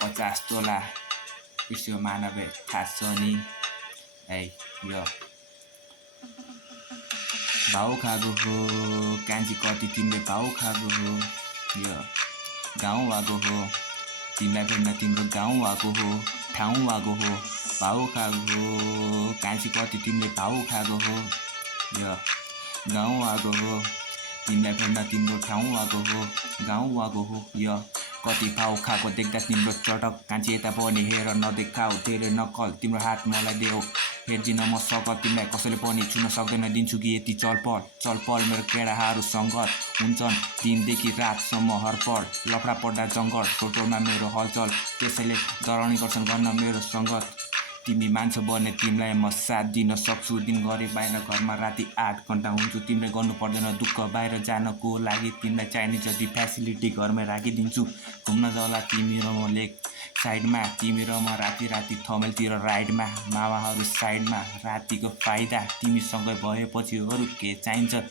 50 तोला यसो मानव थाहा छ नि है यो भाउ खाएको हो कान्छी कति तिमीले भाउ खाएको हो यो गाउँ आएको हो तिमीलाई भेट्न तिम्रो गाउँ आएको हो ठाउँ आएको हो भाउ खाएको हो कान्छी कति तिमीले भाउ खाएको हो यो गाउँ आएको हो तिमीलाई भेट्न तिम्रो ठाउँ आएको हो गाउँ आएको हो यो कति भाउ खाएको देख्दा तिम्रो चटक कान्छी यता पनि हेर नदेखाऊ धेरै नक्कल तिम्रो हात मलाई देऊ हेर्दिन म सकल तिमीलाई कसैले पनि छुन सक्दैन दिन्छु कि यति चलपल मेरो केडाहरू सङ्गत हुन्छन् दिनदेखि रातसम्म हरपढ लफडा पर्दा जङ्गल टोटोमा मेरो हलचल त्यसैले डराउने गर्छन् गर्न मेरो सङ्गत तिमी मान्छे बन्ने तिमीलाई म साथ दिन सक्छु दिन गरे बाहिर घरमा राति 8 घण्टा हुन्छु तिमीले गर्नु पर्दैन दुःख बाहिर जानको लागि तिमीलाई चाहिने जति फेसिलिटी घरमै राखिदिन्छु घुम्न जाला तिमी र म लेक साइडमा तिमी र म राति थमेलतिर राइडमा मामाहरू साइडमा रातिको फाइदा तिमीसँगै भएपछि अरू के चाहिन्छ